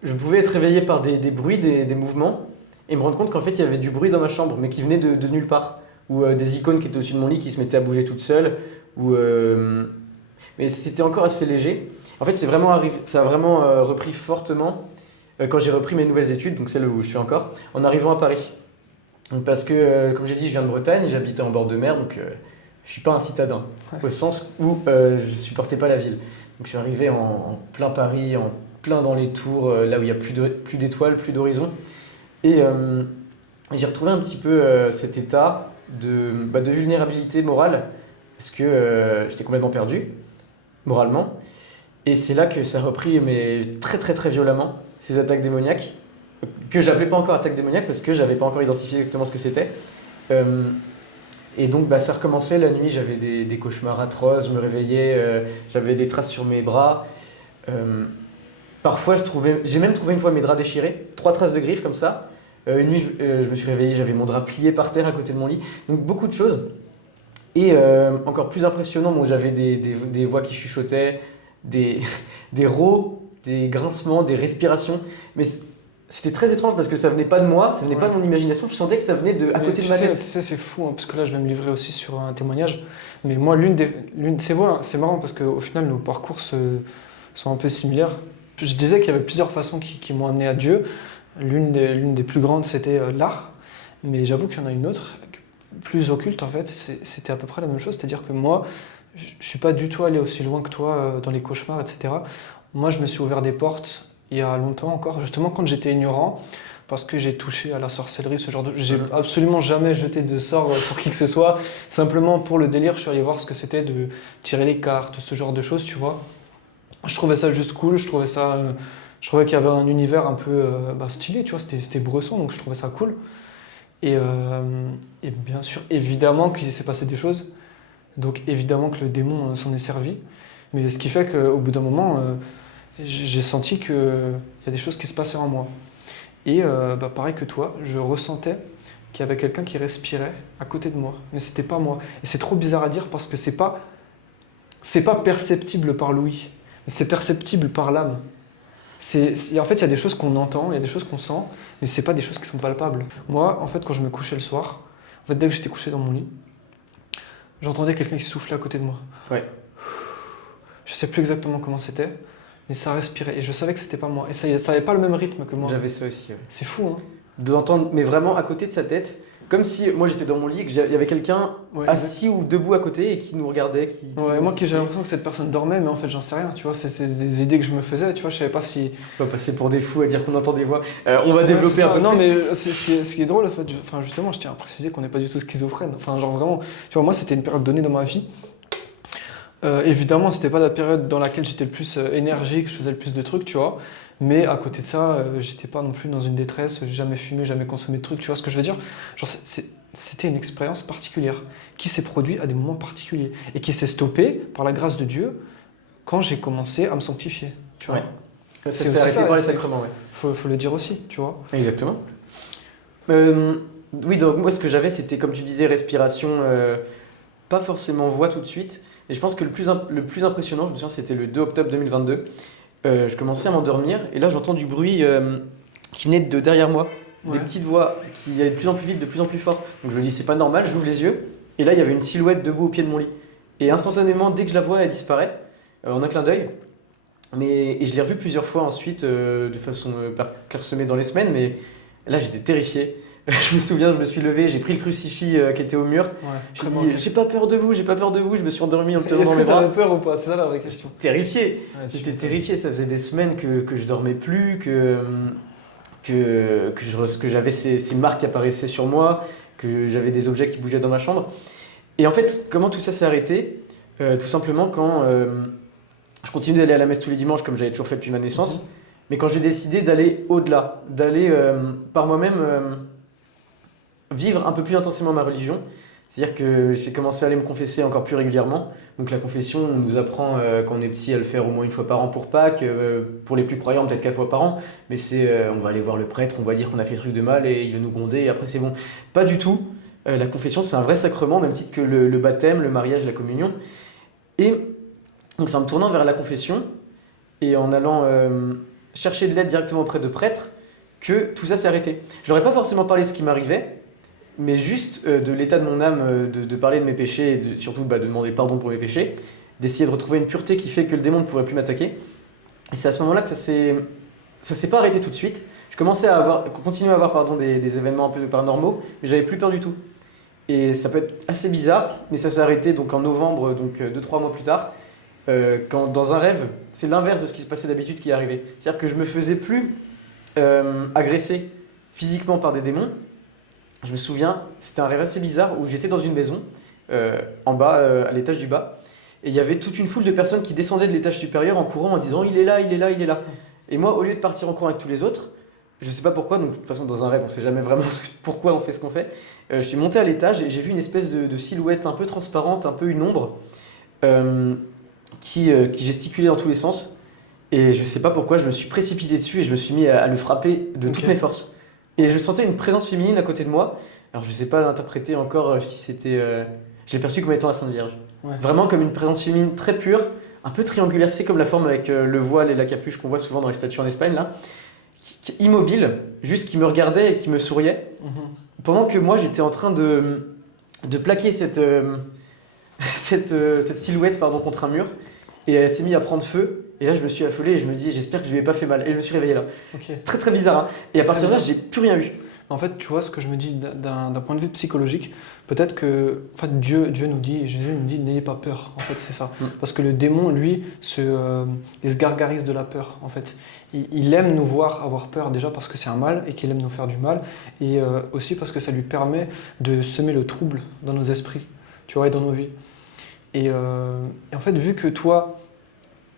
je pouvais être réveillé par des bruits, des mouvements, et me rendre compte qu'en fait, il y avait du bruit dans ma chambre, mais qui venait de nulle part. Ou des icônes qui étaient au-dessus de mon lit qui se mettaient à bouger toutes seules. Mais c'était encore assez léger. En fait, ça a vraiment repris fortement quand j'ai repris mes nouvelles études, donc celles où je suis encore, en arrivant à Paris. Donc parce que, comme j'ai dit, je viens de Bretagne, j'habitais en bord de mer, donc je ne suis pas un citadin, au sens où je ne supportais pas la ville. Donc je suis arrivé en plein Paris, en plein dans les tours, là où il n'y a plus d'étoiles, plus d'horizon. Et j'ai retrouvé un petit peu cet état de vulnérabilité morale, parce que j'étais complètement perdu, moralement. Et c'est là que ça a repris, mais très très très violemment, ces attaques démoniaques, que j'appelais pas encore attaques démoniaques, parce que j'avais pas encore identifié exactement ce que c'était. Et donc ça recommençait la nuit, j'avais des cauchemars atroces, je me réveillais, j'avais des traces sur mes bras. Parfois, j'ai même trouvé une fois mes draps déchirés, 3 traces de griffes comme ça. Une nuit, je me suis réveillé, j'avais mon drap plié par terre à côté de mon lit. Donc beaucoup de choses. Et encore plus impressionnant, j'avais des voix qui chuchotaient, des rôs, des grincements, des respirations. Mais c'était très étrange parce que ça venait pas de moi, ça venait pas de mon imagination, je sentais que ça venait à Mais côté de ma tête. tu sais, c'est fou, hein, parce que là, je vais me livrer aussi sur un témoignage. Mais moi, c'est marrant parce qu'au final, nos parcours sont un peu similaires. Je disais qu'il y avait plusieurs façons qui m'ont amené à Dieu. L'une des plus grandes, c'était l'art. Mais j'avoue qu'il y en a une autre, plus occulte en fait. C'était à peu près la même chose. C'est-à-dire que moi, je ne suis pas du tout allé aussi loin que toi dans les cauchemars, etc. Moi, je me suis ouvert des portes il y a longtemps encore, justement quand j'étais ignorant, parce que j'ai touché à la sorcellerie, ce genre de... J'ai absolument jamais jeté de sort sur qui que ce soit. Simplement pour le délire, je suis allé voir ce que c'était de tirer les cartes, ce genre de choses, tu vois. Je trouvais ça juste cool, je trouvais qu'il y avait un univers un peu stylé, tu vois, c'était Bresson, donc je trouvais ça cool. Et bien sûr, évidemment qu'il s'est passé des choses, donc évidemment que le démon s'en est servi. Mais ce qui fait qu'au bout d'un moment, j'ai senti qu'il y a des choses qui se passaient en moi. Et pareil que toi, je ressentais qu'il y avait quelqu'un qui respirait à côté de moi, mais c'était pas moi. Et c'est trop bizarre à dire parce que c'est pas perceptible par l'ouïe, mais c'est perceptible par l'âme. En fait, il y a des choses qu'on entend, il y a des choses qu'on sent, mais c'est pas des choses qui sont palpables. Moi, en fait, quand je me couchais le soir, en fait, dès que j'étais couché dans mon lit, j'entendais quelqu'un qui soufflait à côté de moi. Ouais. Je sais plus exactement comment c'était, mais ça respirait. Et je savais que c'était pas moi. Et ça avait pas le même rythme que moi. J'avais ça aussi. Ouais. C'est fou, hein? D'entendre, mais vraiment à côté de sa tête, comme si moi j'étais dans mon lit, et qu'il y avait quelqu'un assis ou debout à côté et qui nous regardait. Moi, j'ai l'impression que cette personne dormait, mais en fait, j'en sais rien. Tu vois, c'est des idées que je me faisais. Tu vois, je savais pas si. On va passer pour des fous à dire qu'on entend des voix. On va développer un peu non, plus. mais ce qui est drôle, en fait, enfin, justement, je tiens à préciser qu'on n'est pas du tout schizophrène. Enfin, genre vraiment, tu vois, moi, c'était une période donnée dans ma vie. Évidemment, c'était pas la période dans laquelle j'étais le plus énergique, je faisais le plus de trucs, tu vois. Mais à côté de ça, j'étais pas non plus dans une détresse, j'ai jamais fumé, jamais consommé de trucs, tu vois ce que je veux dire? Genre, c'était une expérience particulière qui s'est produite à des moments particuliers et qui s'est stoppée par la grâce de Dieu quand j'ai commencé à me sanctifier, tu vois. Ouais. Ça s'est arrêté par les sacrements, ouais. Faut le dire aussi, tu vois. Exactement. Oui, donc moi ce que j'avais, c'était comme tu disais, respiration, pas forcément voix tout de suite. Et je pense que le plus impressionnant, je me souviens, c'était le 2 octobre 2022. Je commençais à m'endormir et là j'entends du bruit qui venait de derrière moi, des petites voix qui allaient de plus en plus vite, de plus en plus fort. Donc je me dis c'est pas normal, j'ouvre les yeux et là il y avait une silhouette debout au pied de mon lit. Et instantanément, dès que je la vois, elle disparaît en un clin d'œil. Et je l'ai revue plusieurs fois ensuite de façon clairsemée dans les semaines, mais là j'étais terrifié. Je me souviens, je me suis levé, j'ai pris le crucifix qui était au mur. J'ai dit j'ai pas peur de vous, j'ai pas peur de vous. Je me suis endormi en me tenant dans mes bras. Est-ce que t'avais peur ou pas? C'est ça la vraie question. Terrifié. J'étais terrifié. Ça faisait des semaines que je dormais plus, que j'avais ces marques qui apparaissaient sur moi, que j'avais des objets qui bougeaient dans ma chambre. Et en fait, comment tout ça s'est arrêté? Tout simplement quand je continuais d'aller à la messe tous les dimanches comme j'avais toujours fait depuis ma naissance. Mais quand j'ai décidé d'aller au-delà, d'aller par moi-même vivre un peu plus intensément ma religion. C'est-à-dire que j'ai commencé à aller me confesser encore plus régulièrement. Donc la confession, on nous apprend quand on est petit à le faire au moins une fois par an pour Pâques. Pour les plus croyants, peut-être 4 fois par an. Mais on va aller voir le prêtre, on va dire qu'on a fait le truc de mal et il va nous gronder et après c'est bon. Pas du tout. La confession, c'est un vrai sacrement, au même titre que le baptême, le mariage, la communion. Et donc c'est en me tournant vers la confession et en allant chercher de l'aide directement auprès de prêtres que tout ça s'est arrêté. Je n'aurais pas forcément parlé de ce qui m'arrivait, mais juste de l'état de mon âme, de parler de mes péchés, et surtout de demander pardon pour mes péchés, d'essayer de retrouver une pureté qui fait que le démon ne pourrait plus m'attaquer. Et c'est à ce moment-là que ça s'est pas arrêté tout de suite. Je commençais à continuer à avoir des événements un peu paranormaux, mais j'avais plus peur du tout. Et ça peut être assez bizarre, mais ça s'est arrêté donc en novembre, donc 2-3 mois plus tard, quand dans un rêve, c'est l'inverse de ce qui se passait d'habitude qui est arrivé. C'est-à-dire que je me faisais plus agresser physiquement par des démons. Je me souviens, c'était un rêve assez bizarre où j'étais dans une maison, en bas, à l'étage du bas, et il y avait toute une foule de personnes qui descendaient de l'étage supérieur en courant en disant « il est là, il est là, il est là ». Et moi, au lieu de partir en courant avec tous les autres, je sais pas pourquoi, donc de toute façon dans un rêve on sait jamais vraiment pourquoi on fait ce qu'on fait, je suis monté à l'étage et j'ai vu une espèce de silhouette un peu transparente, un peu une ombre, qui gesticulait dans tous les sens. Et je sais pas pourquoi, je me suis précipité dessus et je me suis mis à le frapper de toutes mes forces. Et je sentais une présence féminine à côté de moi. Alors je sais pas l'interpréter encore si c'était... Je l'ai perçu comme étant la Sainte Vierge. Ouais. Vraiment comme une présence féminine très pure, un peu triangulaire, c'est comme la forme avec le voile et la capuche qu'on voit souvent dans les statues en Espagne là, immobile, juste qui me regardait et qui me souriait, pendant que moi j'étais en train de plaquer cette silhouette pardon, contre un mur, et elle s'est mise à prendre feu, et là je me suis affolé et je me dis j'espère que je lui ai pas fait mal, et je me suis réveillé là. Ok. Très très bizarre, hein. Et à partir de là j'ai plus rien eu. En fait, tu vois, ce que je me dis d'un point de vue psychologique, peut-être que en fait, Dieu nous dit, Jésus nous dit, n'ayez pas peur. En fait, c'est ça. Parce que le démon, lui, il se gargarise de la peur. En fait, il aime nous voir avoir peur déjà parce que c'est un mal et qu'il aime nous faire du mal, et aussi parce que ça lui permet de semer le trouble dans nos esprits, tu vois, et dans nos vies. Et en fait, vu que toi,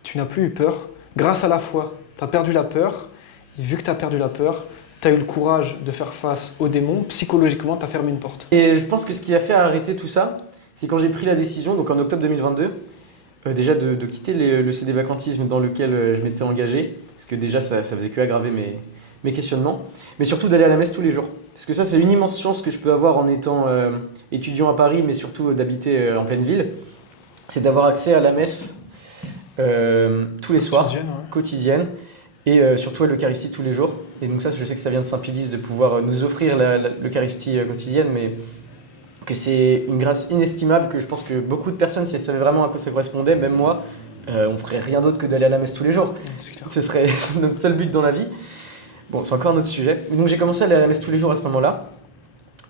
tu n'as plus eu peur, grâce à la foi, tu as perdu la peur, et vu que tu as perdu la peur, tu as eu le courage de faire face aux démons, psychologiquement, tu as fermé une porte. Et je pense que ce qui a fait arrêter tout ça, c'est quand j'ai pris la décision, donc en octobre 2022, déjà de quitter le CD vacantisme dans lequel je m'étais engagé, parce que déjà ça faisait que aggraver mes questionnements, mais surtout d'aller à la messe tous les jours. Parce que ça, c'est une immense chance que je peux avoir en étant étudiant à Paris, mais surtout d'habiter en pleine ville, c'est d'avoir accès à la messe tous les soirs, quotidienne, et surtout à l'Eucharistie tous les jours. Et donc ça, je sais que ça vient de Saint-Pédis de pouvoir nous offrir l'Eucharistie quotidienne, mais que c'est une grâce inestimable, que je pense que beaucoup de personnes, si elles savaient vraiment à quoi ça correspondait, même moi, on ferait rien d'autre que d'aller à la messe tous les jours. C'est clair. Ce serait notre seul but dans la vie. Bon, c'est encore un autre sujet. Donc j'ai commencé à aller à la messe tous les jours à ce moment-là.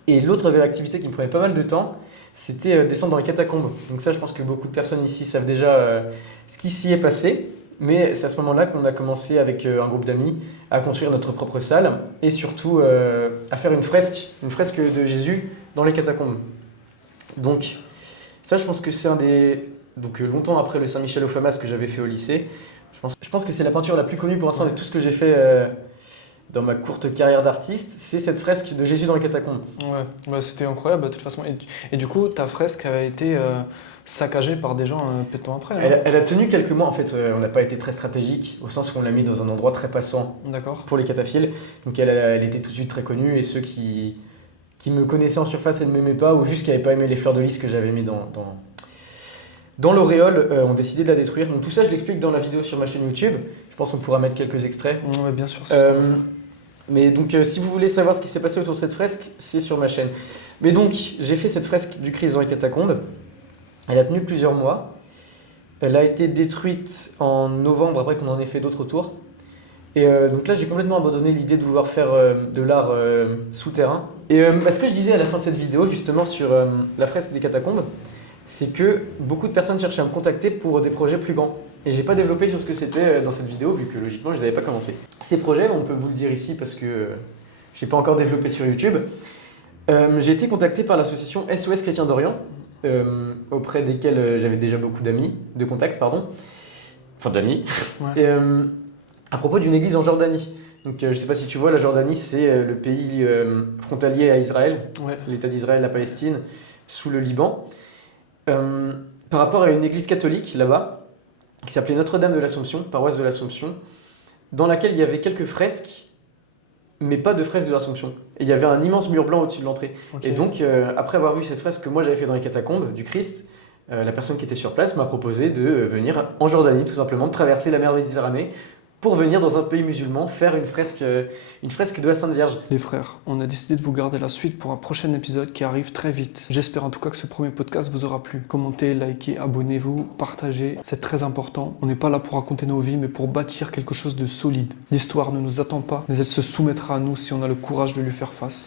Et l'autre activité qui me prenait pas mal de temps, c'était descendre dans les catacombes. Donc ça, je pense que beaucoup de personnes ici savent déjà ce qui s'y est passé. Mais c'est à ce moment-là qu'on a commencé avec un groupe d'amis à construire notre propre salle et surtout à faire une fresque de Jésus dans les catacombes. Donc ça, je pense que c'est un des... Donc longtemps après le Saint-Michel aux Famas que j'avais fait au lycée, je pense que c'est la peinture la plus connue pour l'instant de tout ce que j'ai fait dans ma courte carrière d'artiste, c'est cette fresque de Jésus dans les catacombes. Ouais, bah, c'était incroyable de toute façon. Et du coup, ta fresque avait été saccagée par des gens peu de temps après. Elle a tenu quelques mois. En fait, on n'a pas été très stratégique, au sens où on l'a mis dans un endroit très passant pour les cataphiles. Donc elle était tout de suite très connue, et ceux qui me connaissaient en surface et ne m'aimaient pas, ou juste qui n'avaient pas aimé les fleurs de lys que j'avais mis dans l'auréole, ont décidé de la détruire. Donc tout ça, je l'explique dans la vidéo sur ma chaîne YouTube. Je pense qu'on pourra mettre quelques extraits. Ouais, bien sûr, c'est ce qu'on va faire. Mais donc, si vous voulez savoir ce qui s'est passé autour de cette fresque, c'est sur ma chaîne. Mais donc, j'ai fait cette fresque du Christ dans les catacombes. Elle a tenu plusieurs mois. Elle a été détruite en novembre, après qu'on en ait fait d'autres autour. Et donc là, j'ai complètement abandonné l'idée de vouloir faire de l'art souterrain. Et ce que je disais à la fin de cette vidéo, justement, sur la fresque des catacombes, c'est que beaucoup de personnes cherchaient à me contacter pour des projets plus grands. Et j'ai pas développé sur ce que c'était dans cette vidéo, vu que logiquement je les avais pas commencé. Ces projets, on peut vous le dire ici parce que j'ai pas encore développé sur YouTube. J'ai été contacté par l'association SOS Chrétiens d'Orient, auprès desquels j'avais déjà beaucoup de contacts, pardon. Enfin d'amis. Ouais. Et, à propos d'une église en Jordanie. Donc je sais pas si tu vois, la Jordanie c'est le pays frontalier à Israël, Ouais. l'État d'Israël, la Palestine, sous le Liban. Par rapport à une église catholique là-bas, qui s'appelait Notre-Dame de l'Assomption, paroisse de l'Assomption, dans laquelle il y avait quelques fresques, mais pas de fresques de l'Assomption. Et il y avait un immense mur blanc au-dessus de l'entrée. Ok. Et donc, après avoir vu cette fresque que moi j'avais fait dans les catacombes du Christ, la personne qui était sur place m'a proposé de venir en Jordanie, tout simplement, de traverser la mer Méditerranée pour venir dans un pays musulman faire une fresque de la Sainte Vierge. Les frères, on a décidé de vous garder la suite pour un prochain épisode qui arrive très vite. J'espère en tout cas que ce premier podcast vous aura plu. Commentez, likez, abonnez-vous, partagez, c'est très important. On n'est pas là pour raconter nos vies, mais pour bâtir quelque chose de solide. L'histoire ne nous attend pas, mais elle se soumettra à nous si on a le courage de lui faire face.